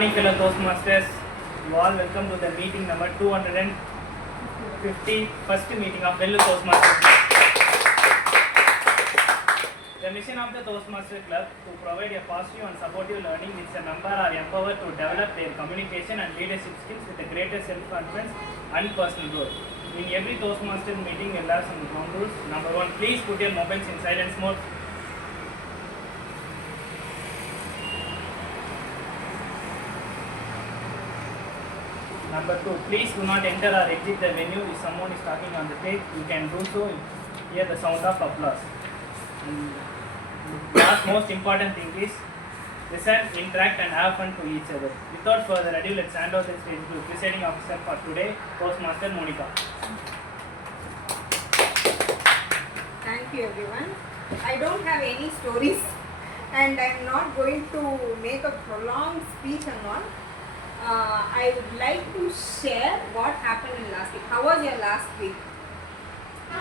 Morning, fellow Toastmasters. You all welcome to the meeting number 250, first meeting of fellow Toastmasters Club. The mission of the Toastmasters Club to provide a positive and supportive learning which a member are empowered to develop their communication and leadership skills with a greater self-confidence and personal growth. In every Toastmasters meeting, we'll have some ground rules. Number 1, please put your mobiles in silence mode. Number 2, please do not enter or exit the venue if someone is talking on the stage. You can do so, hear the sound of applause. And last most important thing is listen, interact and have fun to each other. Without further ado, let's hand over the stage to presiding officer for today, Toastmaster Monica. Thank you everyone. I don't have any stories and I'm not going to make a prolonged speech and all. I would like to share what happened in last week. How was your last week?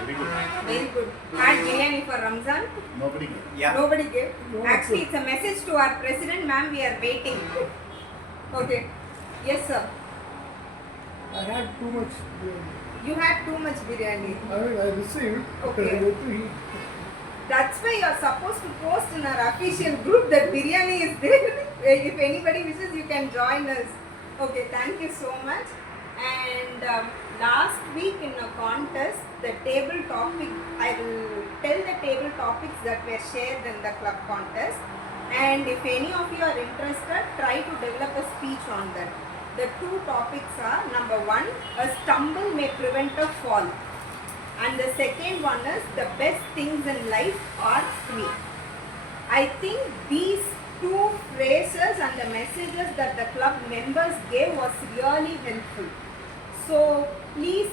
Very good. Very good. Had biryani for Ramzan? Nobody gave. Yeah. Nobody gave? Actually, it's a message to our president, ma'am. We are waiting. Okay. Yes, sir. I had too much biryani. You had too much biryani. I received. Okay. I had to eat. That's why you are supposed to post in our official group that biryani is there. If anybody wishes, you can join us. Okay, thank you so much. And last week in a contest, the table topic, I will tell the table topics that were shared in the club contest. And if any of you are interested, try to develop a speech on that. The two topics are, number 1, a stumble may prevent a fall. And the second one is, the best things in life are free. I think these two phrases and the messages that the club members gave was really helpful. So please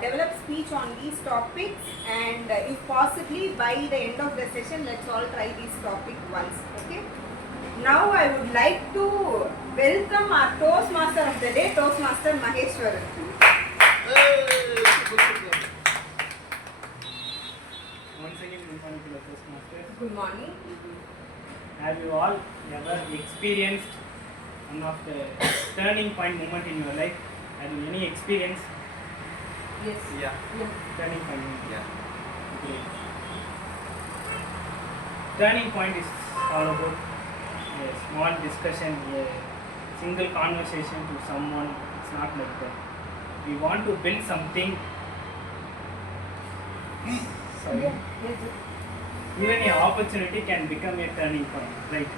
develop speech on these topics, and if possibly by the end of the session, let's all try this topic once. Okay. Now I would like to welcome our Toastmaster of the day, Toastmaster Mageshwaran. Once again, good morning to the Toastmasters. Good morning. Have you all ever experienced one of the turning point moment in your life? Have you any experience? Yes. Yeah. Turning point moment. Yeah. Great. Turning point is all about a small discussion, a single conversation to someone. It's not like that. We want to build something. Sorry. Yes. Even an opportunity can become a turning point, right?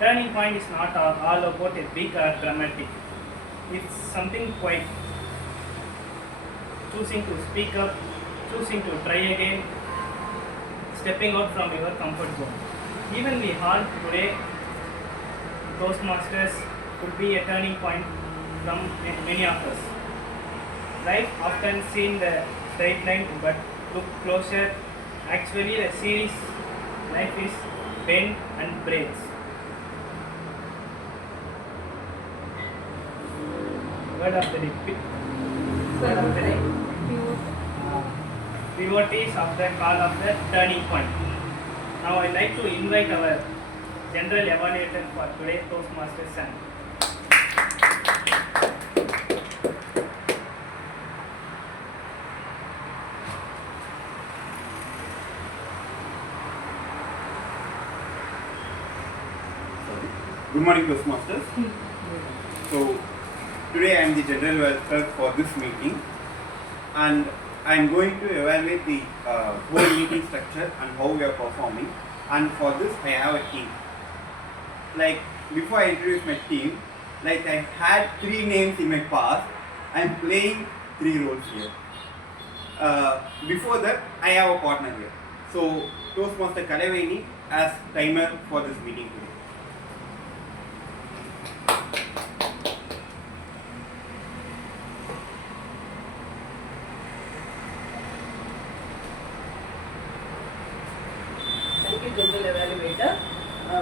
Turning point is not all about a big or dramatic. It's something quite choosing to speak up, choosing to try again, stepping out from your comfort zone. Even we hall today, Toastmasters could be a turning point from many of us. Life often seen the straight line, but look closer. Actually, the series life is bend and breaks. Word of the day. Word of the day. Pivot is of the call of the turning point. Now I like to invite our general evaluator for today's Toastmasters Sam. Good morning, Toastmasters. So, today I am the general welfare for this meeting, and I am going to evaluate the whole meeting structure and how we are performing. And for this, I have a team. Like, before I introduce my team, like I had 3 names in my past, I am playing 3 roles here. Before that, I have a partner here. So, Toastmaster Kalaveni as timer for this meeting today. Thank you, General Evaluator.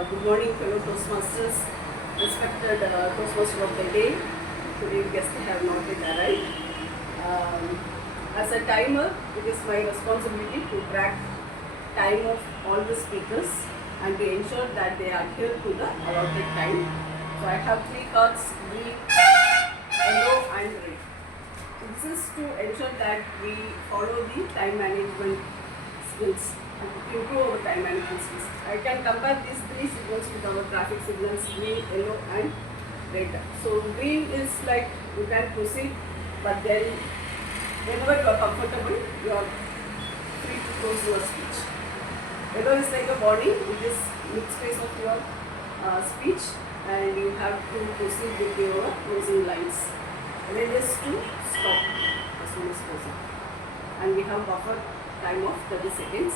Good morning, fellow Toastmasters, respected Toastmaster of the day. Today, guests have not yet arrived. As a timer, it is my responsibility to track time of all the speakers and to ensure that they adhere to the allotted time. So I have 3 cards, green, yellow and red. This is to ensure that we follow the time management skills and improve our time management skills. I can compare these 3 signals with our traffic signals, green, yellow and red. So green is like you can proceed, but then whenever you are comfortable, you are free to close your speech. Yellow is like a warning, it is mid-space of your speech and you have to proceed with your closing lines. Red is to stop as soon as possible. And we have buffer time of 30 seconds.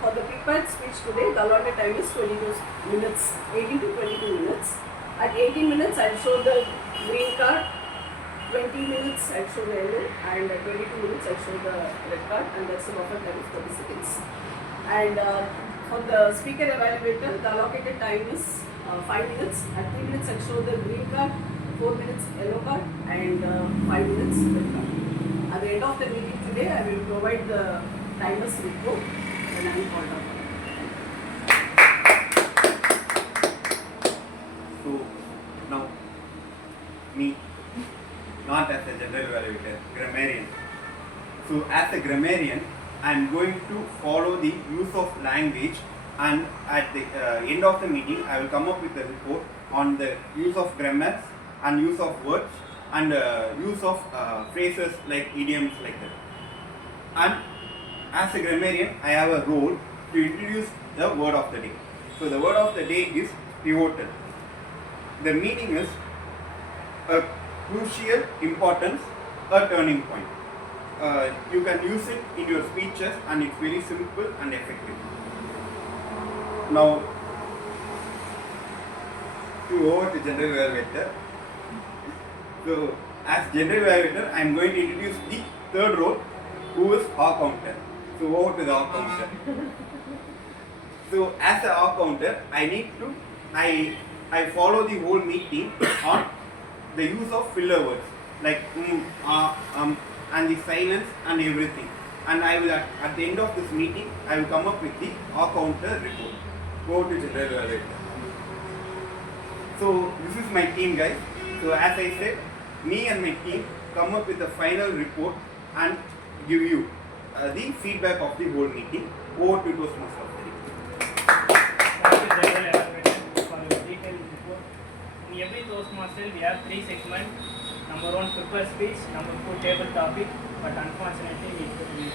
For the prepared speech today, the allotted time is 22 minutes, 18 to 22 minutes. At 18 minutes, I'll show the green card. 20 minutes, I'll show the yellow, and 22 minutes, I'll show the red card, and that's the buffer time of 30 seconds. And for the speaker evaluator, the allocated time is 5 minutes. At 3 minutes, I'll show the green card, 4 minutes yellow card, and 5 minutes red card. At the end of the meeting today, I will provide the timer's report when I am called up. So now, me, not as a general evaluator, grammarian. So as a grammarian, I am going to follow the use of language, and at the end of the meeting, I will come up with a report on the use of grammars and use of words and use of phrases like idioms like that. And as a grammarian, I have a role to introduce the word of the day. So the word of the day is pivotal. The meaning is a crucial importance, a turning point. You can use it in your speeches and it's very simple and effective. Now, to over to general evaluator. So, as general evaluator, I am going to introduce the third role, who is R counter. So, over to the R counter. So, as a R counter, I follow the whole meeting on the use of filler words like and the silence and everything. And I will at the end of this meeting, I will come up with the R counter report. Go to general evaluator. So this is my team, guys. So as I said, me and my team come up with the final report and give you the feedback of the whole meeting. Over to Toastmaster of the day. Thank you, General Evaluator, for your detailed report. In every Toastmaster, we have 3 segments. Number 1, prepare speech. Number 2, table topic. But unfortunately,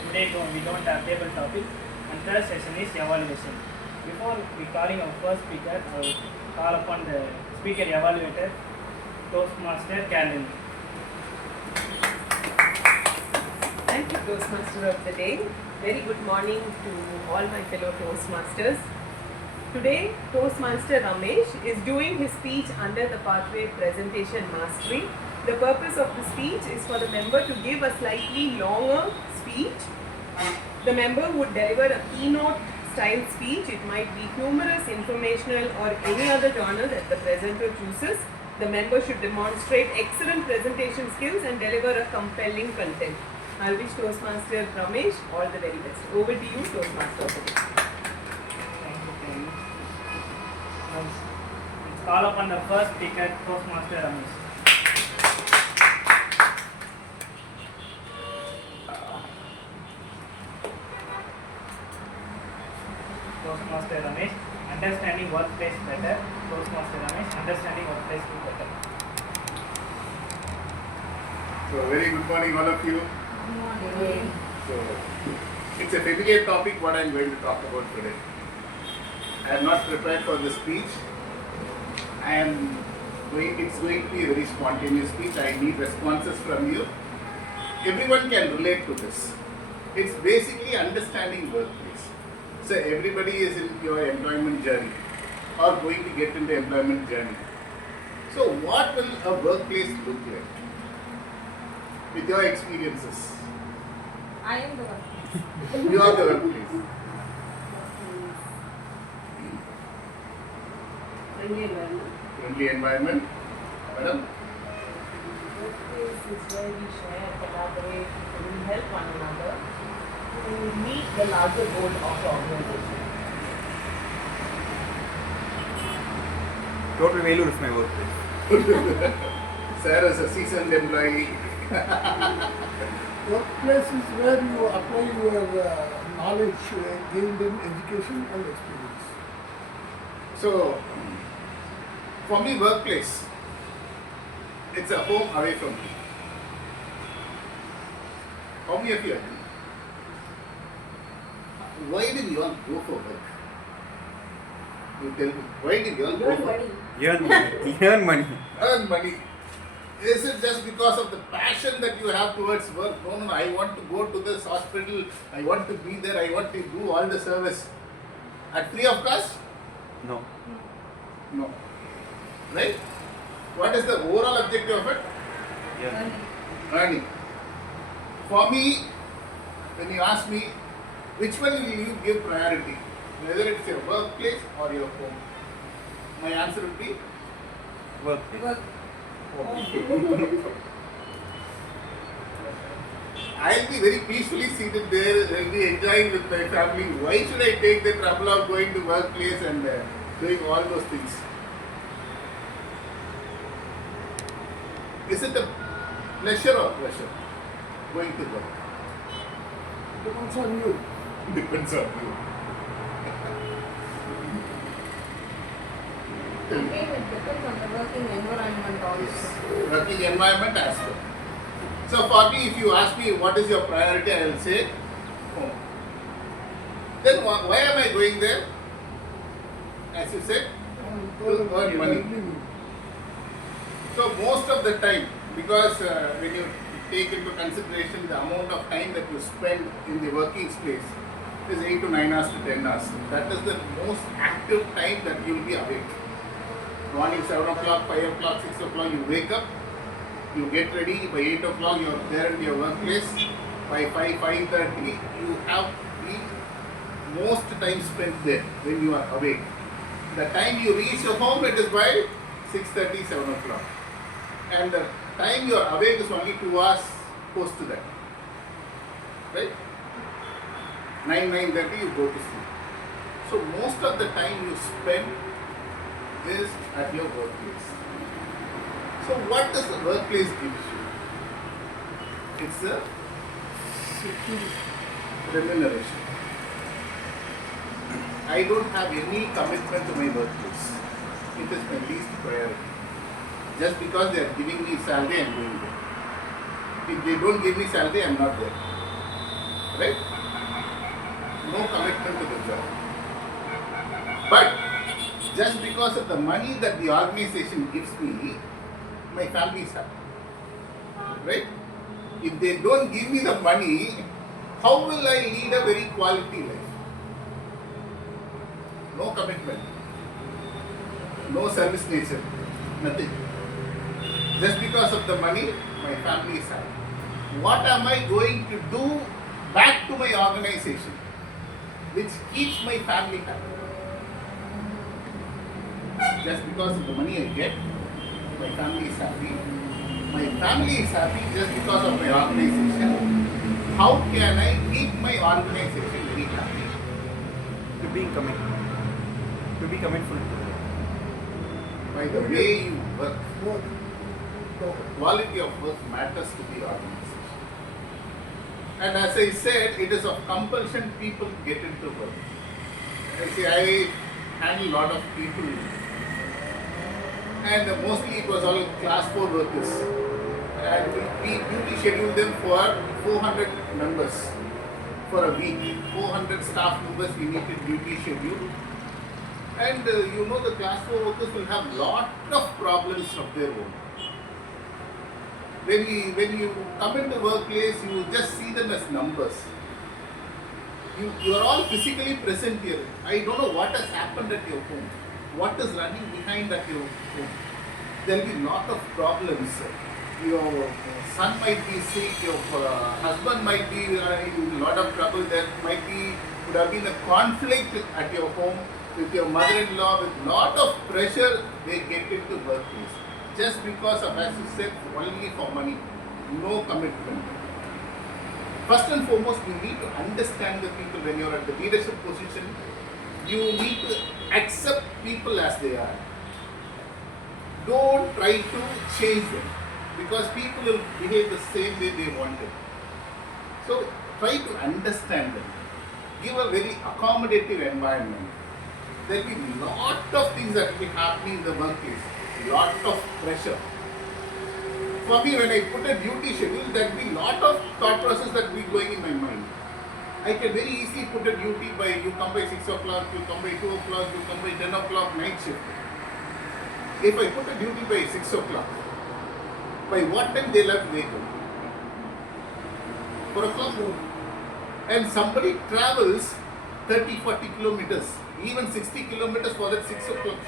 today we don't have table topic. And third session is evaluation. Before we calling our first speaker, I will call upon the speaker evaluator, Toastmaster Calvin. Thank you, Toastmaster of the day. Very good morning to all my fellow Toastmasters. Today, Toastmaster Ramesh is doing his speech under the pathway Presentation Mastery. The purpose of the speech is for the member to give a slightly longer speech. The member would deliver a keynote style speech. It might be humorous, informational, or any other genre that the presenter chooses. The member should demonstrate excellent presentation skills and deliver a compelling content. I wish Toastmaster Ramesh all the very best. Over to you, Toastmaster. Thank you, Kelly. Let's call upon the first speaker, Toastmaster Ramesh. Toastmaster Ramesh, understanding workplace better. Toastmaster Ramesh, understanding workplace better. So very good morning all of you. Good morning. So it's a familiar topic what I am going to talk about today. I am not prepared for the speech. It's going to be a very spontaneous speech. I need responses from you. Everyone can relate to this. It's basically understanding workplace. So everybody is in your employment journey or going to get into employment journey. So what will a workplace look like with your experiences? I am the one. You are the workplace. Friendly environment. Friendly environment. Madam? Workplace is where we share, collaborate, and we help one another to meet the larger goal of the organization. Total Velur is my workplace. Sir is a seasoned employee. Workplace is where you apply your knowledge gained in education and experience. So, for me, workplace, it's a home away from me. How many of you agree? Why did you all go for work? You tell me, why did you all go Earn for work? money. Earn money. Earn money. Earn money. Is it just because of the passion that you have towards work? No, no, I want to go to this hospital, I want to be there, I want to do all the service. At free of cost? No. No. Right? What is the overall objective of it? Earn. Earning. For me, when you ask me, which one will you give priority? Whether it's your workplace or your home? My answer would be Workplace. I'll be very peacefully seated there, I'll be enjoying with my family. Why should I take the trouble of going to workplace and doing all those things? Is it a pleasure or pressure going to work? Depends on you. Depends on you. Again, it depends on the working environment also. Working environment as well. So for me, if you ask me what is your priority, I will say home. Then why am I going there? As you said, to earn money. So most of the time, because when you take into consideration the amount of time that you spend in the working space is 8 to 9 hours to 10 hours. That is the most active time that you will be awake. Morning 7 o'clock, 5 o'clock, 6 o'clock you wake up, you get ready, by 8 o'clock you are there at your workplace, by 5:30 you have the most time spent there when you are awake. The time you reach your home it is by 6:30, 7 o'clock. And the time you are awake is only 2 hours post to that. Right? 9:30 you go to sleep. So most of the time you spend is at your workplace. So what does the workplace give you? It's a remuneration. I don't have any commitment to my workplace. It is my least priority. Just because they are giving me salary, I am going there. If they don't give me salary, I am not there. Right? No commitment to the job. But just because of the money that the organization gives me, my family is happy. Right? If they don't give me the money, how will I lead a very quality life? No commitment. No service nature. Nothing. Just because of the money, my family is happy. What am I going to do back to my organization which keeps my family happy? Just because of the money I get, my family is happy. My family is happy just because of my organization. How can I keep my organization very happy? To be committed. To be commitful. By the way you work. Work. Quality of work matters to the organization. And as I said, it is of compulsion people get into work. See, I handle a lot of people, and mostly it was all class 4 workers. And we duty schedule them for 400 members for a week. 400 staff members we need to duty schedule. And you know the class 4 workers will have lot of problems of their own. When you come into workplace, you just see them as numbers. You are all physically present here. I don't know what has happened at your home. What is running behind at your home. There will be lot of problems. Your son might be sick, your husband might be in a lot of trouble. There would have been a conflict at your home with your mother-in-law, with lot of pressure they get into workplace. Just because of, as you said, only for money, no commitment. First and foremost, you need to understand the people. When you are at the leadership position, you need to accept people as they are. don't try to change them, because people will behave the same way they want it. So try to understand them. Give a very accommodative environment. There will be lot of things that will be happening in the workplace. Lot of pressure. For me, when I put a duty schedule, there will be lot of thought process that will be going in my mind. I can very easily put a duty by you come by 6 o'clock, you come by 2 o'clock, you come by 10 o'clock, night shift. If I put a duty by 6 o'clock, by what time they'll have to wake up? 4 o'clock. And somebody travels 30-40 kilometers, even 60 kilometers for that 6 o'clock.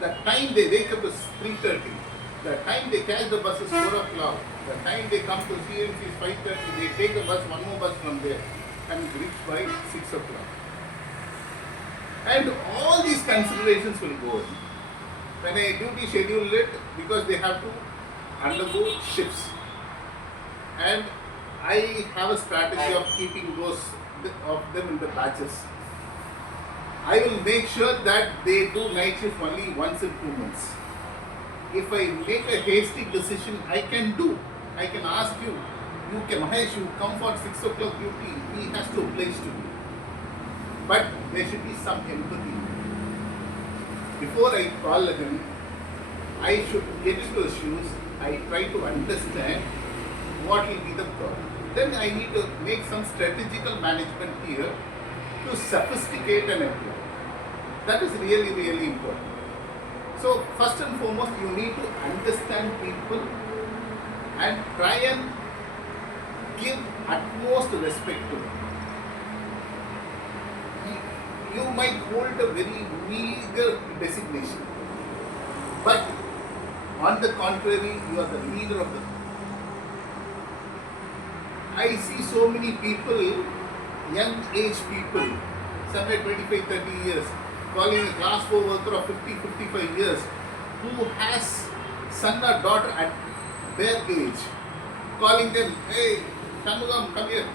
The time they wake up is 3:30. The time they catch the bus is 4 o'clock. The time they come to CMC is 5:30. They take a bus, one more bus from there, and reach by 6 o'clock. And all these considerations will go in. When I duty schedule it, because they have to undergo shifts. And I have a strategy of keeping those of them in the batches. I will make sure that they do night shift only once in 2 months. If I make a hasty decision, I can do. I can ask you, Mahesh, you come for 6 o'clock duty, he has to oblige to me. But there should be some empathy. Before I call him, I should get into his shoes. I try to understand what will be the problem. Then I need to make some strategical management here to sophisticate an employee. That is really, really important. So first and foremost, you need to understand people and try and give utmost respect to them. You might hold a very meager designation, but on the contrary, you are the leader of the. I see so many people, young age people, somewhere 25, 30 years, calling a class 4 worker of 50, 55 years, who has son or daughter at their age, calling them, hey, Shanmugam, come here.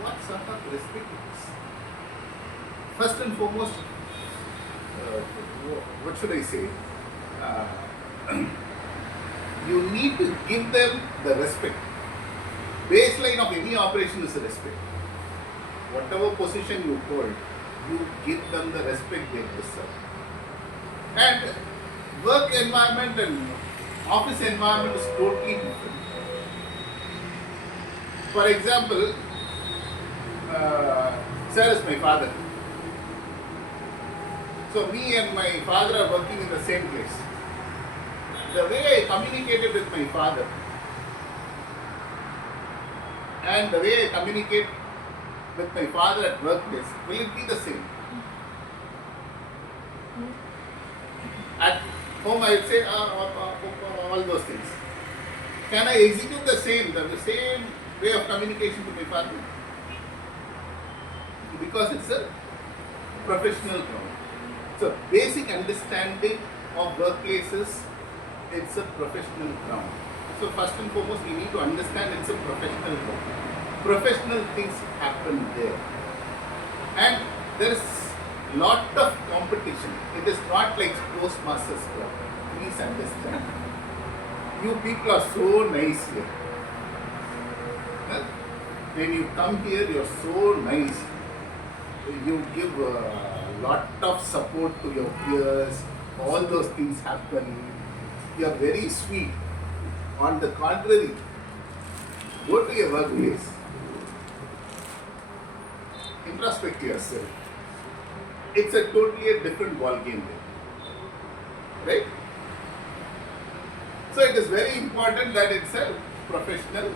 What sort of respect is this? First and foremost, what should I say? You need to give them the respect. Baseline of any operation is respect. Whatever position you hold, you give them the respect they deserve. And work environment and office environment is totally different. For example, sir is my father. So me and my father are working in the same place. The way I communicated with my father and the way I communicate with my father at workplace, will it be the same? At home I would say all those things. Can I execute the same way of communication to my father? Because it's a professional ground. So basic understanding of workplaces, it's a professional ground. So first and foremost, we need to understand it's a professional ground. Professional things happen there. And there is lot of competition. It is not like Toastmasters Club. Please understand. You people are so nice here. When you come here, you are so nice. You give a lot of support to your peers. All those things happen. You are very sweet. On the contrary, go to your workplace. Introspect yourself. It's a totally different ball game there. Right? So it is very important that it's a professional.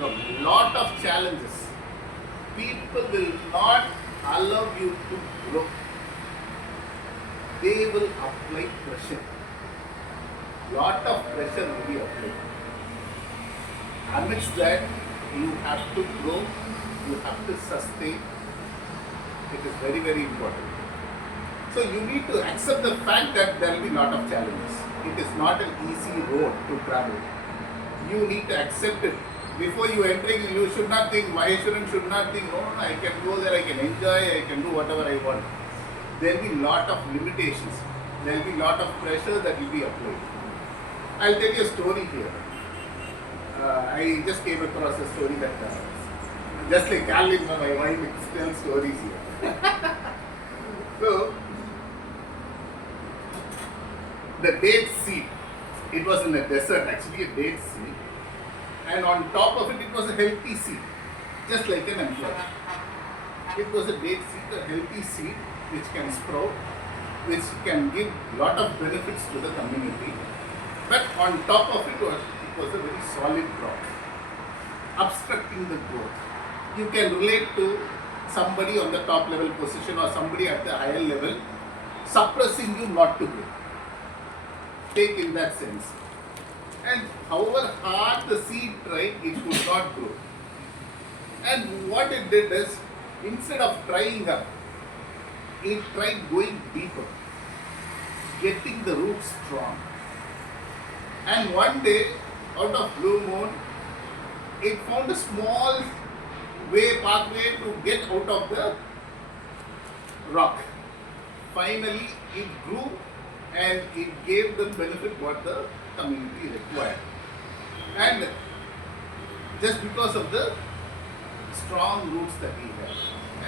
A lot of challenges. People will not allow you to grow. They will apply pressure. Lot of pressure will be applied. Amidst that, you have to grow, you have to sustain. It is very, very important. So you need to accept the fact that there will be lot of challenges. It is not an easy road to travel. You need to accept it. Before you entering, you should not think, Mageshwaran should not think, oh, I can go there, I can enjoy, I can do whatever I want. There will be lot of limitations. There will be lot of pressure that will be applied. I'll tell you a story here. I just came across a story that, just like Calvin, my wife tells stories here. So, the date seed, it was in the desert, actually a date seed, and on top of it, it was a healthy seed, just like an employee. It was a date seed, a healthy seed, which can sprout, which can give lot of benefits to the community. But on top of it was a very solid crop, obstructing the growth. You can relate to somebody on the top level position or somebody at the higher level suppressing you not to grow. Take in that sense. And however hard the seed tried, it could not grow. And what it did is, instead of trying up, it tried going deeper, getting the roots strong. And one day, out of blue moon, it found a small pathway to get out of the rock. Finally, it grew and it gave the benefit what the community required. And just because of the strong roots that we have.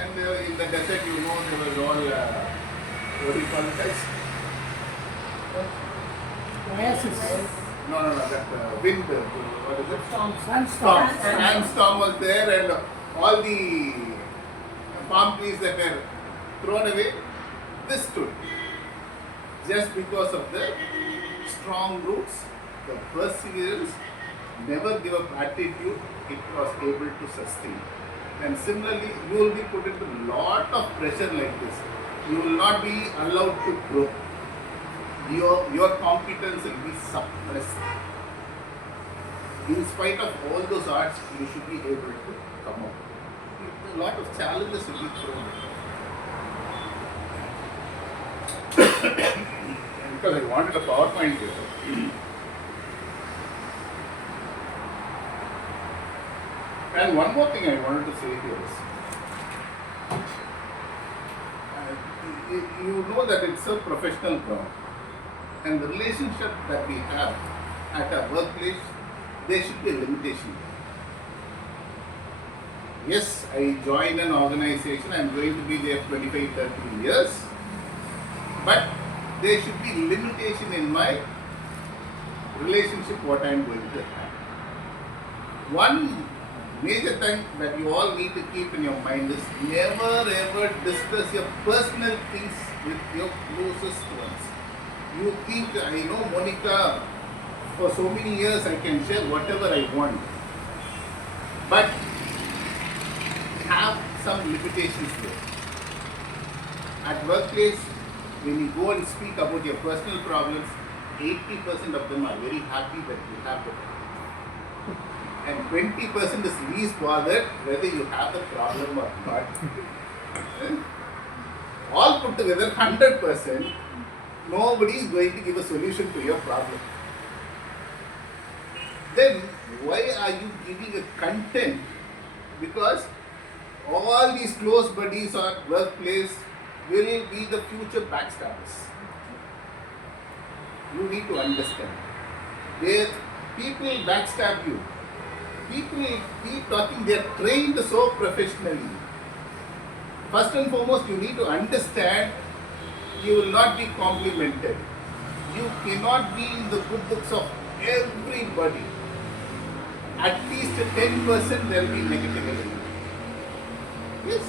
And in the desert, you know, there was all, what do you call it guys? Oasis. No, that wind, what is it? Sandstorm. Sandstorm was there, and all the palm trees that were thrown away, this stood. Just because of the strong roots, the perseverance, never give up attitude, it was able to sustain. And similarly, you will be put into a lot of pressure like this. You will not be allowed to grow. Your competence will be suppressed. In spite of all those odds, you should be able to come up. A lot of challenges will be thrown. Because I wanted a PowerPoint here. And one more thing I wanted to say here is, you know that it's a professional ground. And the relationship that we have at our workplace, there should be a limitation. Yes, I joined an organization, I'm going to be there 25-30 years, but there should be limitation in my relationship what I am going to have. One major thing that you all need to keep in your mind is never ever discuss your personal things with your closest ones. You think, I know Monica, for so many years I can share whatever I want. But have some limitations there. At workplace, when you go and speak about your personal problems, 80% of them are very happy that you have the problem. And 20% is least bothered whether you have the problem or not. All put together, 100%, nobody is going to give a solution to your problem. Then why are you giving a content? Because all these close buddies or workplace will be the future backstabbers. You need to understand. Where people backstab you, people keep talking, they are trained so professionally. First and foremost, you need to understand you will not be complimented. You cannot be in the good books of everybody. At least 10% there will be negativity. Yes.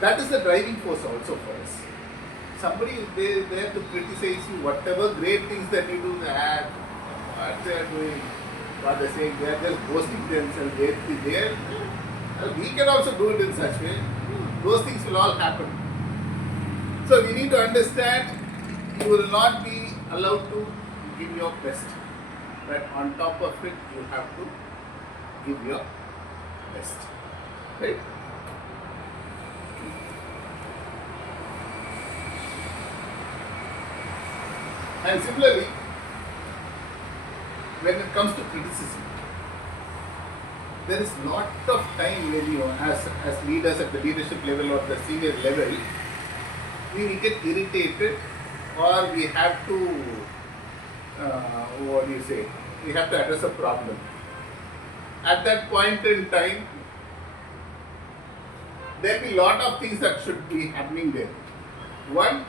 That is the driving force also for us. Somebody is there to criticize you, whatever great things that you do, what they are doing, what they are saying, they are just boasting themselves. We can also do it in such way. Those things will all happen. So we need to understand you will not be allowed to give your best. But on top of it, you have to give your best. Right? And similarly, when it comes to criticism, there is lot of time when you, as leaders at the leadership level or the senior level, we will get irritated or we have to, what do you say, we have to address a problem. At that point in time, there will be a lot of things that should be happening there. One,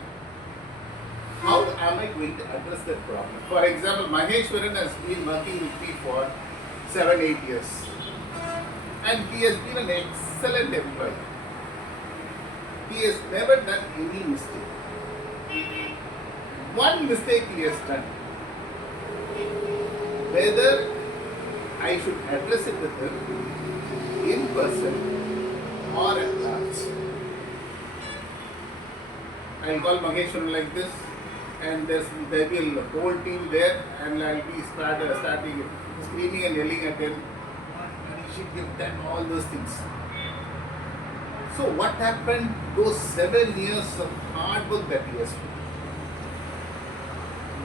how am I going to address that problem? For example, Mageshwaran has been working with me for 7-8 years, and he has been an excellent employee. He has never done any mistake. One mistake he has done. Whether I should address it with him in person or at large. I'll call Mageshwaran like this, and there will be a whole team there, and I'll be starting screaming and yelling at him, and he should give them all those things. So what happened those 7 years of hard work that he has put?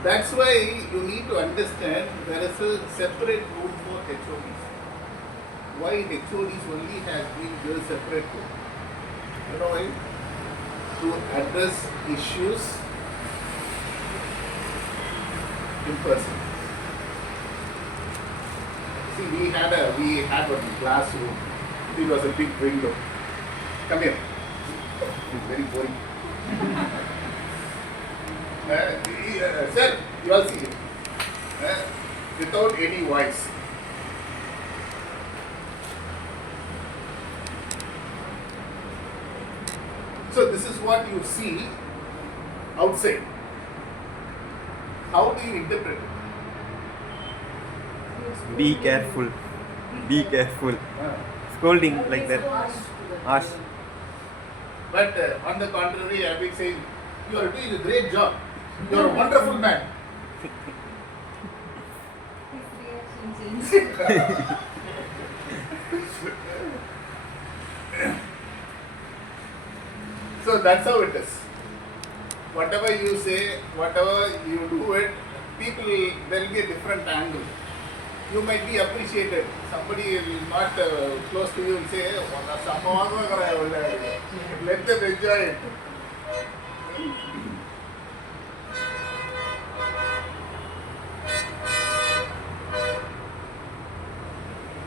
That's why you need to understand there is a separate room for HODs. Why HODs only has been given separate room? You know why? To address issues in person. See, we had one classroom. It was a big window. Come here. It's very boring. Sir, you all see it. Without any voice. So this is what you see outside. How do you interpret it? Be careful. Be careful. Scolding like that. Harsh. But on the contrary, I will say, you are doing a great job. You are a wonderful man. His reaction changed. So that's how it is. Whatever you say, whatever you do it, people, there will be a different angle. You might be appreciated. Somebody will not close to you and say, let them enjoy it.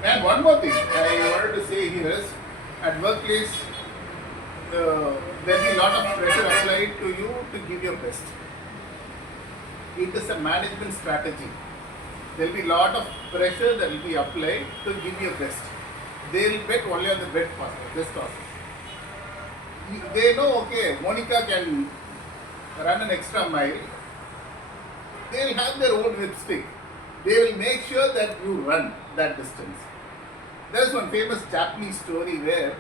And one more thing I wanted to say here is, at workplace, there will be a lot of pressure applied to you to give your best. It is a management strategy. There will be a lot of pressure that will be applied to give your best. They will bet only on the best process. They know, okay, Monica can run an extra mile. They will have their own whipstick. They will make sure that you run that distance. There is one famous Japanese story where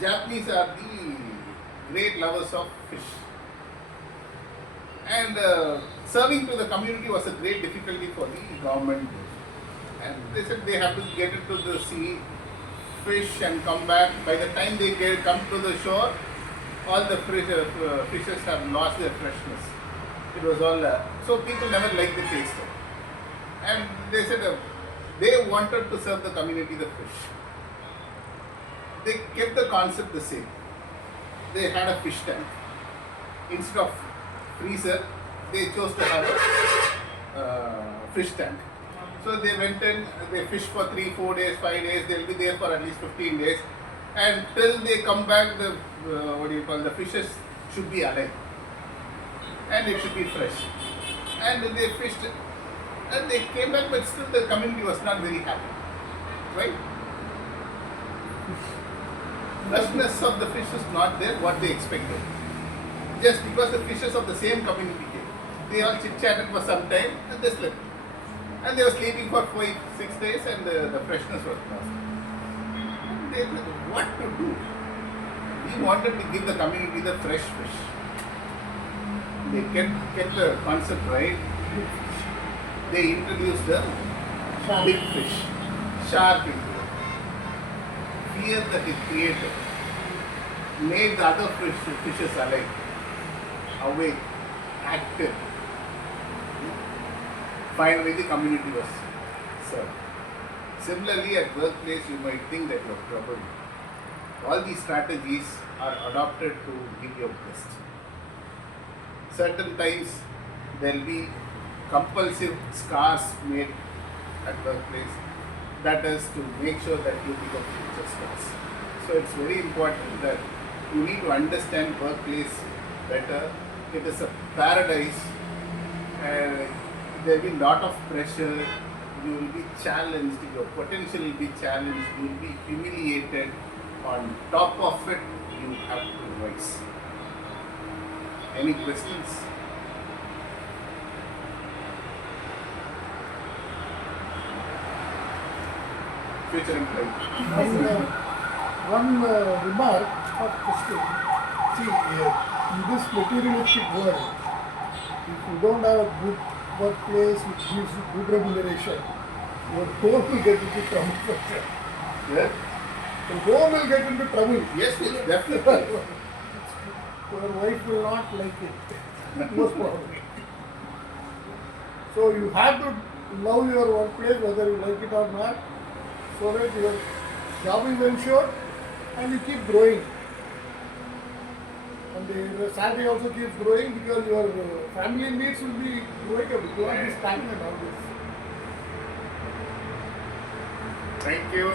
Japanese are the great lovers of fish. And serving to the community was a great difficulty for the government. And they said they have to get into the sea, fish and come back. By the time they come to the shore, all the fishes have lost their freshness. It was all, so people never liked the taste. And they said they wanted to serve the community the fish. They kept the concept the same. They had a fish tank. Instead of freezer, they chose to have a fish tank. So they went in, they fish for 3, 4 days, 5 days, they'll be there for at least 15 days. And till they come back, the fishes should be alive. And it should be fresh. And they fished, and they came back, but still the community was not very happy. Right? Freshness of the fish is not there, what they expected. Just because the fishes of the same community came. They all chit-chatted for some time and they slept. And they were sleeping for 5, 6 days and the freshness was lost. And they said, what to do? We wanted to give the community the fresh fish. They kept the concept right. They introduced the big fish, shark into it. Fear that it created made the other fishes alive, awake, active. Finally, the community was served. Similarly, at workplace, you might think that you are troubled. All these strategies are adopted to give your best. Certain times there will be compulsive scars made at workplace. That is to make sure that you become future stars. So it's very important that you need to understand workplace better. It is a paradise. There will be lot of pressure. You will be challenged. Your potential will be challenged. You will be humiliated. On top of it, you have to rise. Any questions? Future employee. One remark of question. See, in this materialistic world, if you don't have a good workplace which gives you good remuneration, your home will get into trouble for sure. Yeah? The home will get into trouble. Yes, yes, definitely. Your wife will not like it, most probably. So you have to love your workplace whether you like it or not, so that your job is ensured and you keep growing. And the salary also keeps growing because your family needs will be growing up. You won't be stagnant always. Thank you.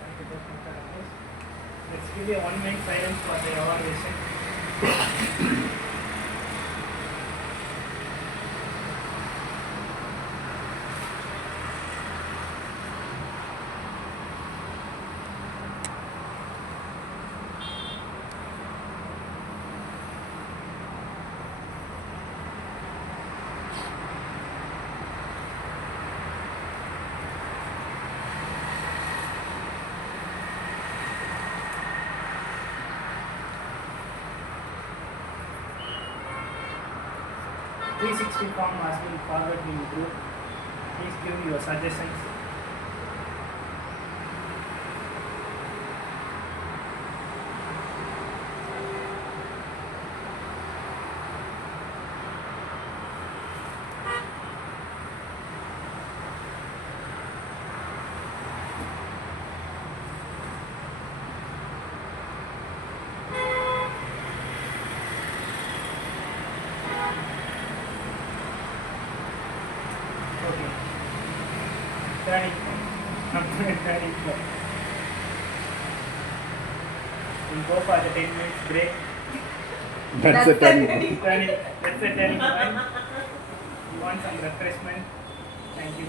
Thank you, Mr. Ramesh. Let's give a 1 minute silence for the evaluation. P60 form has been forwarded in the group. Please give your suggestions. Okay. Turning. Turning. We'll go for the 10 minutes break. That's the turning. Turning. That's the turning point. You want some refreshment? Thank you.